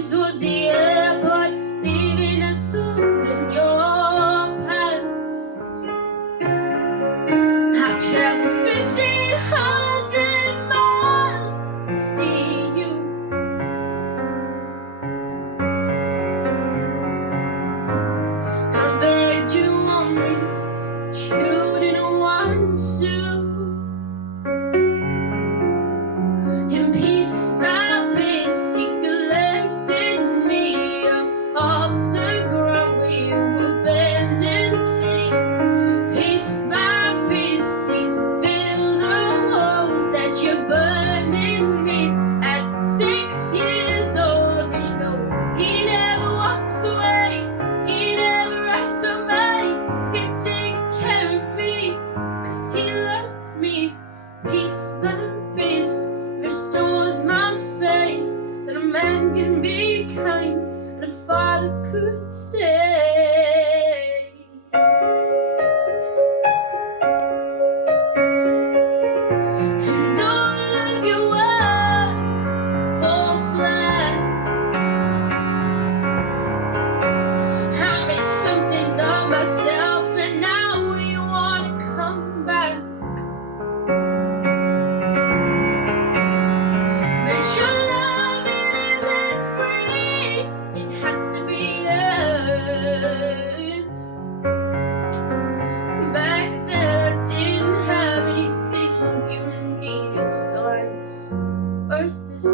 towards the airport, leaving us all in your past. I traveled 1,500 miles to see you. I begged you only, but you didn't want to. In piece by piece, he collected me up off the ground where you abandoned things. Piece by piece, he filled the holes that you burned in me. At 6 years old, you know he never walks away. He never writes somebody. He takes care of me, 'cause he loves me. Piece by piece, restores my faith that a man can be kind and a father could stay. And all of your words fall flat. I made something of myself, and now you wanna come back. But your love, it isn't free, it has to be earned. Back then I didn't have anything you needed, so I was worthless.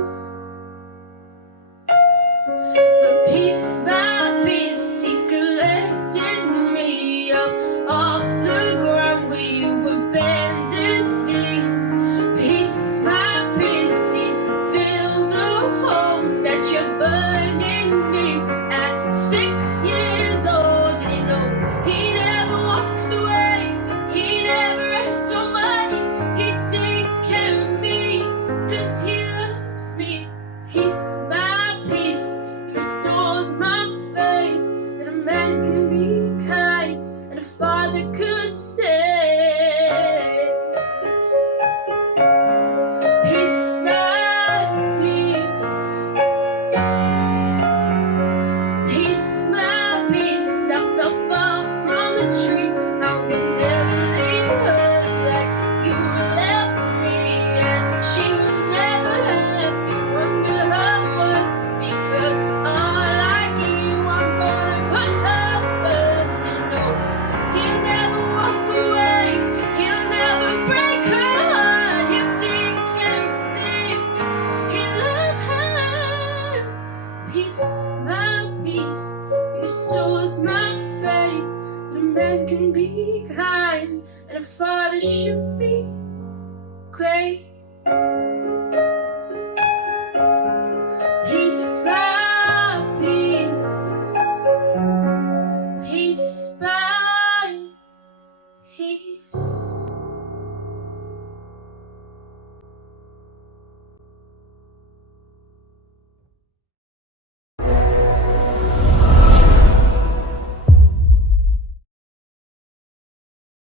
But piece by piece, he collected me up off the ground where you abandoned things. Piece by piece, he filled the holes that you burned in me. At 6 years old, and you know he never walks away. He never asks for money. He takes care of me, 'cause he loves me. Piece by piece, he restores my faith that a man can be kind and a father could stay. Piece by piece, piece by piece, I fell far from the tree. I will never leave her like you left me, and she will never have to wonder her worth, because unlike you, I'm gonna put her first. And no, he'll never walk away, he'll never break her heart. He'll take everything, he'll love her. Piece by piece, he restores my faith that a man can be kind and a father should be great. Piece by piece, piece by piece.